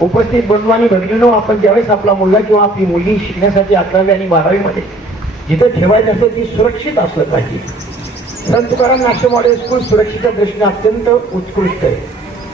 उपस्थित बंधू आणि भगिनींनो, आपण ज्यावेळेस आपला मुलगा किंवा आपली मुलगी शिकण्यासाठी 11वी आणि 12वी मध्ये जिथे ठेवायचं असेल ती सुरक्षित असलं पाहिजे. संत तुकाराम नॅशनल मॉडेल स्कूल सुरक्षेच्या दृष्टीने अत्यंत उत्कृष्ट आहे.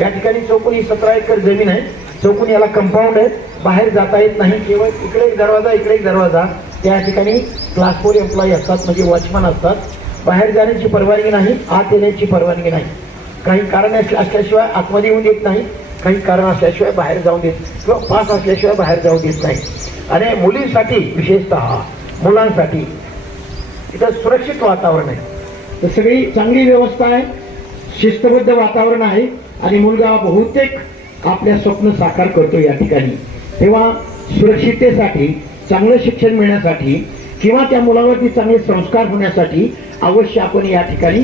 या ठिकाणी चौकोनी 17 एकर जमीन आहे. चौकोनी याला कंपाऊंड आहे. बाहेर जाता येत नाही. केवळ इकडे एक दरवाजा, इकडे एक दरवाजा. त्या ठिकाणी क्लास 4 एम्प्लॉई असतात, म्हणजे वॉचमन असतात. बाहेर जाण्याची परवानगी नाही, आत येण्याची परवानगी नाही. काही कारण असल्याशिवाय आतमध्ये येऊन देत नाही, काही कारण असल्याशिवाय बाहेर जाऊन देत किंवा पास असल्याशिवाय बाहेर जाऊ देत नाही. आणि मुलींसाठी विशेषतः मुलांसाठी इथं सुरक्षित वातावरण आहे. तर सगळी चांगली व्यवस्था आहे, शिस्तबद्ध वातावरण आहे आणि मुलगा बहुतेक आपल्या स्वप्न साकार करतो या ठिकाणी. तेव्हा सुरक्षिततेसाठी, चांगलं शिक्षण मिळण्यासाठी किंवा त्या मुलावरती चांगले संस्कार होण्यासाठी अवश्य आपण या ठिकाणी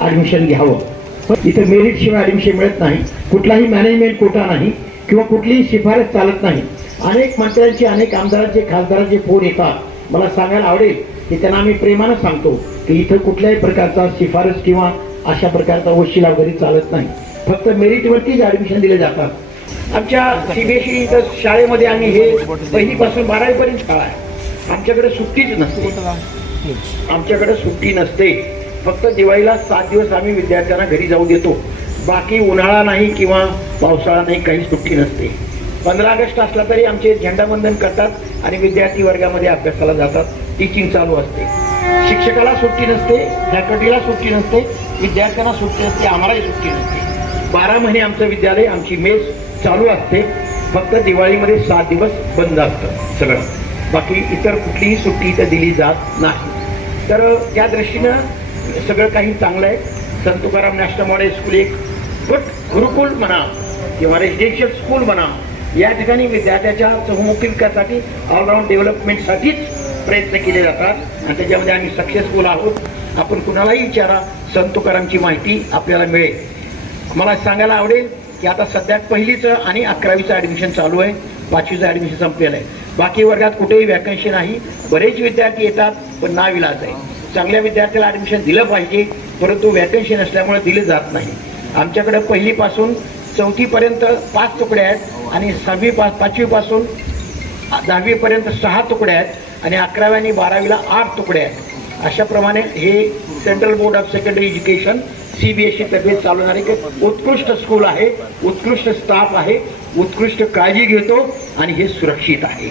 ऍडमिशन घ्यावं. इथे मेरिट शिवाय ऍडमिशन मिळत नाही, कुठलाही मॅनेजमेंट कोटा नाही किंवा कुठलीही शिफारस चालत नाही. अनेक मंत्र्यांचे, अनेक आमदारांचे, खासदारांचे फोन येतात. मला सांगायला आवडेल की त्यांना आम्ही प्रेमानं सांगतो की इथं कुठल्याही प्रकारचा शिफारस किंवा अशा प्रकारचा वशिला वगैरे चालत नाही. फक्त मेरिटवरतीच ऍडमिशन दिले जातात. आमच्या सीबीएसई शाळेमध्ये आम्ही हे 1ली पासून 12वी पर्यंत शाळा आहे. आमच्याकडे सुट्टीच नसते. आमच्याकडे सुट्टी नसते. फक्त दिवाळीला 7 दिवस आम्ही विद्यार्थ्यांना घरी जाऊ देतो. बाकी उन्हाळा नाही किंवा पावसाळा नाही, काही सुट्टी नसते. 15 ऑगस्ट असला तरी आमचे झेंडावंदन करतात आणि विद्यार्थी वर्गामध्ये अभ्यासाला जातात. टीचिंग चालू असते. शिक्षकाला सुट्टी नसते, फॅकल्टीला सुट्टी नसते, विद्यार्थ्यांना सुट्टी नसते, आम्हालाही सुट्टी नसते. 12 महिने आमचं विद्यालय, आमची मेस चालू असते. फक्त दिवाळीमध्ये 7 दिवस बंद असतं सगळं. बाकी इतर कुठलीही सुट्टी इथं दिली जात नाही. तर त्या दृष्टीनं सगळं काही चांगलं आहे. संत तुकाराम नॅशनल मॉडेल स्कूल एक गुरुकुल म्हणा किंवा रेसिडेन्शियल स्कूल म्हणा, या ठिकाणी विद्यार्थ्याच्या चहुमुखी विकासासाठी, ऑलराऊंड डेव्हलपमेंटसाठीच प्रयत्न केले जातात आणि त्याच्यामध्ये आम्ही सक्सेसफुल आहोत. आपण कुणालाही विचारा, संत तुकारामची माहिती आपल्याला मिळेल. मला सांगायला आवडेल की आता सध्या 1लीचं आणि 11वीचं ॲडमिशन चालू आहे. 5वीचं ॲडमिशन संपलेलं आहे. बाकी वर्गात कुठेही वॅकन्सी नाही. बरेच विद्यार्थी येतात पण नाविलाज आहे. चांगल्या विद्यार्थ्याला ॲडमिशन दिलं पाहिजे, परंतु वॅकन्सी नसल्यामुळे दिलं जात नाही. आमच्याकडे 1ली पासून 4थी पर्यंत 5 तुकड्या आहेत आणि 5वी पासून 10वी पर्यंत 6 तुकड्या आहेत आणि 11वी आणि 12वीला 8 तुकड्या आहेत. अशाप्रमाणे हे central board of secondary education CBSE तर्फे चालवणारे एक उत्कृष्ट स्कूल आहे. उत्कृष्ट स्टाफ आहे, उत्कृष्ट काळजी घेतो आणि हे सुरक्षित आहे.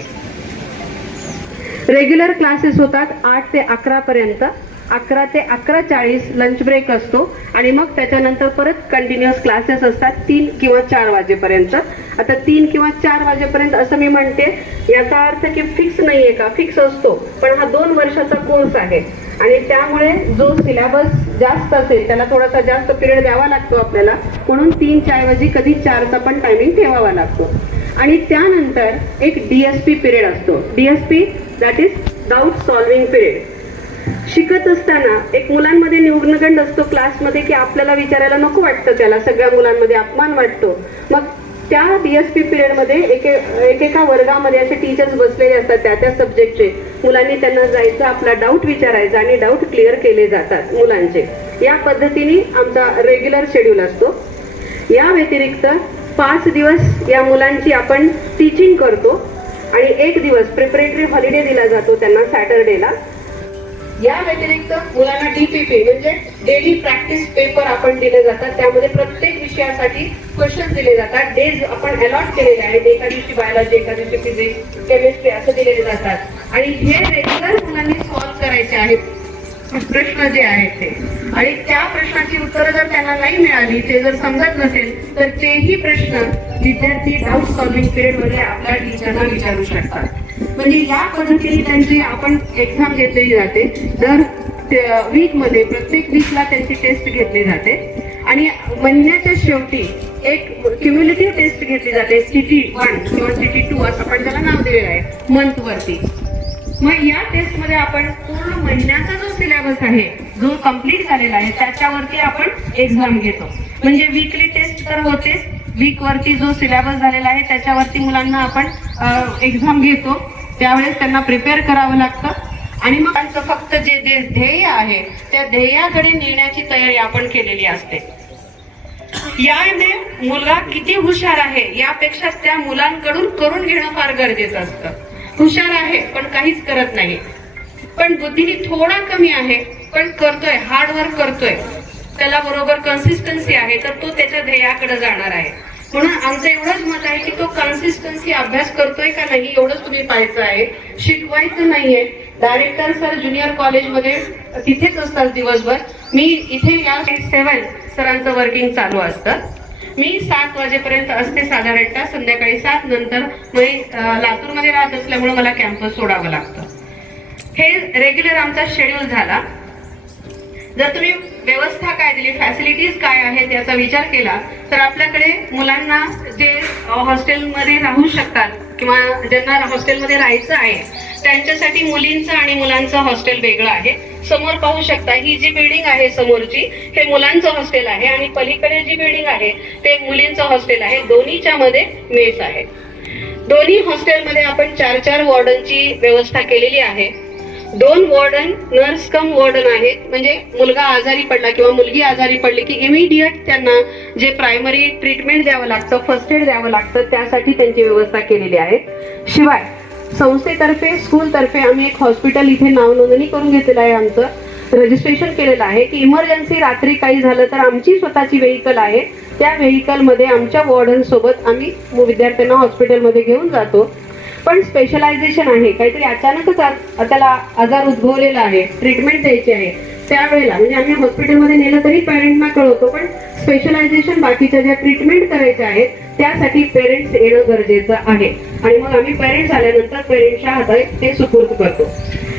रेग्युलर क्लासेस होतात 8 ते 11 पर्यंत. 11 ते 11:40 लंच ब्रेक असतो आणि मग त्याच्यानंतर परत कंटिन्युअस क्लासेस असतात 3 किंवा 4 वाजेपर्यंत. आता 3 किंवा 4 वाजेपर्यंत असं मी म्हणते, याचा अर्थ की फिक्स नाहीये का? फिक्स असतो, पण हा 2 वर्षाचा कोर्स आहे आणि त्यामुळे जो सिलेबस जास्त असेल त्याला थोडासा जास्त पिरियड द्यावा लागतो आपल्याला. म्हणून 3च्या ऐवजी कधी 4चा पण टायमिंग ठेवावा लागतो. आणि त्यानंतर एक डीएसपी पिरियड असतो. DSP that is doubt solving period. शिकत असताना एक मुलांमध्ये न्यूनगंड असतो क्लासमध्ये की आपल्याला विचारायला नको वाटतं, त्याला सगळ्या मुलांमध्ये अपमान वाटतो. मग त्या डीएसपी पिरियडमध्ये एकेका वर्गामध्ये असे टीचर्स बसलेले असतात त्या सब्जेक्टचे. मुलांनी त्यांना जायचं, आपला डाऊट विचारायचा आणि डाऊट क्लिअर केले जातात मुलांचे. या पद्धतीने आमचा रेग्युलर शेड्यूल असतो. या व्यतिरिक्त 5 दिवस या मुलांची आपण टीचिंग करतो आणि 1 दिवस प्रिपरेटरी हॉलिडे दिला जातो त्यांना सॅटरडेला. या व्यतिरिक्त मुलांना डीपीपी म्हणजे डेली प्रॅक्टिस पेपर आपण दिले जातात. त्यामध्ये प्रत्येक विषयासाठी क्वेश्चन दिले जातात. डेज आपण अलॉट केलेले आहेत. एका दिवशी बायोलॉजी, एका दिवशी फिजिक्स, केमिस्ट्री असं दिलेले जातात आणि हे रेग्युलर मुलांनी सॉल्व्ह करायचे आहेत प्रश्न जे आहेत ते. आणि त्या प्रश्नाची उत्तरं जर त्यांना नाही मिळाली, ते जर समजत नसेल तर तेही प्रश्न विद्यार्थी डाऊट सॉल्व्हिंग पिरियड मध्ये आपल्या टीचरना विचारू शकतात. म्हणजे या पद्धतीने त्यांची आपण एक्झाम घेतली जाते. दर वीक मध्ये प्रत्येक वीकला त्यांची टेस्ट घेतली जाते आणि महिन्याच्या शेवटी एक क्युम्युलेटिव्ह टेस्ट घेतली जाते. CT1 किंवा CT2 असं आपण त्याला नाव दिलेलं आहे मंथ वरती. मग या टेस्ट मध्ये आपण पूर्ण महिन्याचा जो सिलेबस आहे, जो कम्प्लीट झालेला आहे, त्याच्यावरती आपण एक्झाम घेतो. म्हणजे वीकली टेस्ट तर होतेच, वीक वरती जो सिलेबस झालेला आहे त्याच्यावरती मुलांना आपण एक्झाम घेतो. त्यावेळेस त्यांना प्रिपेअर करावं लागतं आणि मग त्यांचं फक्त जे ध्येय आहे त्या ध्येयाकडे नेण्याची तयारी आपण केलेली असते. याने मुलगा किती हुशार आहे यापेक्षा त्या मुलांकडून करून घेणं फार गरजेचं असतं. हुशार आहे पण काहीच करत नाही, पण बुद्धीने थोडा कमी आहे पण करतोय, हार्डवर्क करतोय, त्याला बरोबर कन्सिस्टन्सी आहे, तर तो त्याच्या ध्येयाकडे जाणार आहे. म्हणून आमचं एवढंच मत आहे की तो कन्सिस्टन्सी अभ्यास करतोय का नाही एवढंच तुम्ही पाहायचं आहे. शिकवायचं नाहीये. डायरेक्टर सर ज्युनियर कॉलेजमध्ये तिथेच असतात दिवसभर. मी इथे या 7 सरांचं वर्किंग चालू असतं. मी 7 वाजेपर्यंत असते साधारणतः. संध्याकाळी 7 नंतर लातूरमध्ये राहत असल्यामुळे मला कॅम्पस सोडावं लागतं. हे रेग्युलर आमचा शेड्यूल झाला. जर तुम्ही व्यवस्था काय दिली, फॅसिलिटीज काय आहेत याचा विचार केला तर आपल्याकडे मुलांना जे हॉस्टेलमध्ये राहू शकतात किंवा ज्यांना हॉस्टेलमध्ये राहायचं आहे त्यांच्यासाठी मुलींचं आणि मुलांचं हॉस्टेल वेगळं आहे. समोर पाहू शकता ही जी बिल्डिंग आहे समोरची हे मुलांचं हॉस्टेल आहे आणि पलीकडे जी बिल्डिंग आहे ते मुलींचं हॉस्टेल आहे. दोन्हीच्या मध्ये मेस आहे. दोन्ही हॉस्टेलमध्ये आपण 4-4 वॉर्डनची व्यवस्था केलेली आहे. 2 वॉर्डन नर्स कम वॉर्डन आहेत. म्हणजे मुलगा आजारी पडला किंवा मुलगी आजारी पडली की इमिडिएट त्यांना जे प्रायमरी ट्रीटमेंट द्यावं लागतं, फर्स्ट एड द्यावं लागतं, त्यासाठी त्यांची व्यवस्था केलेली आहे. शिवाय संस्थेतर्फे स्कूलतर्फे आम्ही एक हॉस्पिटल इथे नाव नोंदणी करून घेतलेलं आहे. आमचं रजिस्ट्रेशन केलेलं आहे की इमर्जन्सी रात्री काही झालं तर आमची स्वतःची व्हेकल आहे. त्या व्हेकलमध्ये आमच्या वॉर्डन सोबत आम्ही विद्यार्थ्यांना हॉस्पिटलमध्ये घेऊन जातो. पण स्पेशलायझेशन आहे, काहीतरी अचानकच त्याला आजार उद्भवलेला आहे, ट्रीटमेंट द्यायची आहे, त्यावेळेला म्हणजे आम्ही हॉस्पिटलमध्ये नेलं तरी पेरेंट्सना कळवतो. पण स्पेशलायझेशन बाकीच्या ज्या ट्रीटमेंट करायच्या आहेत त्यासाठी पेरेंट्स येणं गरजेचं आहे आणि मग आम्ही पेरेंट्स आल्यानंतर पेरेंट्सच्या हातात ते सुपूर्द करतो.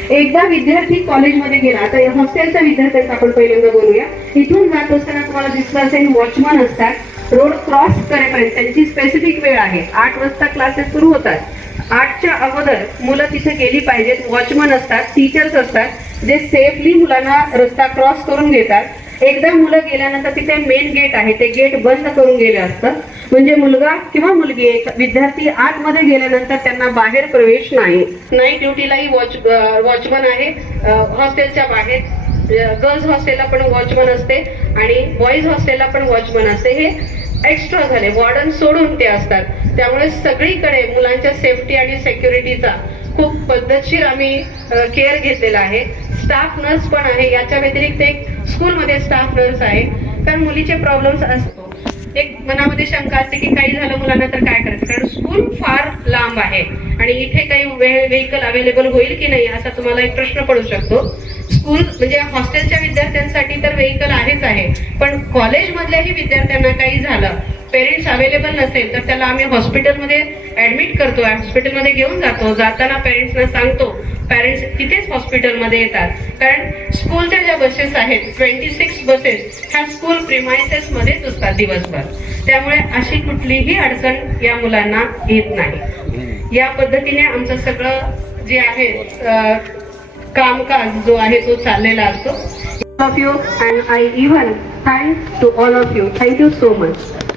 एकदा विद्यार्थी कॉलेजमध्ये गेला, आता हॉस्टेलच्या विद्यार्थ्यांचा आपण पहिल्यांदा बोलूया. इथून जात असताना तुम्हाला दिसलं असेल वॉचमन असतात. रोड क्रॉस करेपर्यंत त्यांची स्पेसिफिक वेळ आहे. 8 वाजता क्लासेस सुरू होतात. 8च्या अगोदर मुलं तिथे गेली पाहिजेत. वॉचमन असतात, टीचर्स असतात जे सेफली मुलांना रस्ता क्रॉस करून घेतात. एकदा मुलं गेल्यानंतर तिथे मेन गेट आहे, ते गेट बंद करून गेले असतं. म्हणजे मुलगा किंवा मुलगी विद्यार्थी आतमध्ये गेल्यानंतर त्यांना बाहेर प्रवेश नाही. नाईट ड्युटीलाही वॉचमन आहे. हॉस्टेलच्या बाहेर गर्ल्स हॉस्टेलला पण वॉचमन असते आणि बॉईज हॉस्टेलला पण वॉचमन असते. हे एक्स्ट्रा झाले, वॉर्डन सोडून ते असतात. त्यामुळे सगळीकडे मुलांच्या सेफ्टी आणि सिक्युरिटीचा खूप पद्धतशीर आम्ही केअर घेतलेला आहे. स्टाफ नर्स पण आहे. याच्या व्यतिरिक्त एक स्कूलमध्ये स्टाफ नर्स आहे. कारण मुलीचे प्रॉब्लेम्स असतो. एक मनामध्ये शंका असते की काही झालं मुलांना तर काय करायचं, कारण स्कूल फार लांब आहे आणि इथे काही व्हेकल अवेलेबल होईल की नाही असा तुम्हाला एक प्रश्न पडू शकतो. स्कूल म्हणजे हॉस्टेलच्या विद्यार्थ्यांसाठी तर व्हेकल आहेच आहे, पण कॉलेजमधल्याही विद्यार्थ्यांना काही झालं, पेरेंट्स अवेलेबल नसेल तर त्याला आम्ही हॉस्पिटलमध्ये ऍडमिट करतो, हॉस्पिटलमध्ये घेऊन जातो. जाताना पेरेंट्सना सांगतो, पेरेंट्स तिथेच हॉस्पिटलमध्ये येतात. कारण स्कूलच्या ज्या बसेस आहेत 26 बसेस ह्या स्कूल प्रिमायसेस मध्येच असतात दिवसभर. त्यामुळे अशी कुठलीही अडचण या मुलांना येत नाही. या पद्धतीने आमचं सगळं जे आहे कामकाज जो आहे तो चाललेला असतो. Of you and I even thanks to all of you. Thank you so much.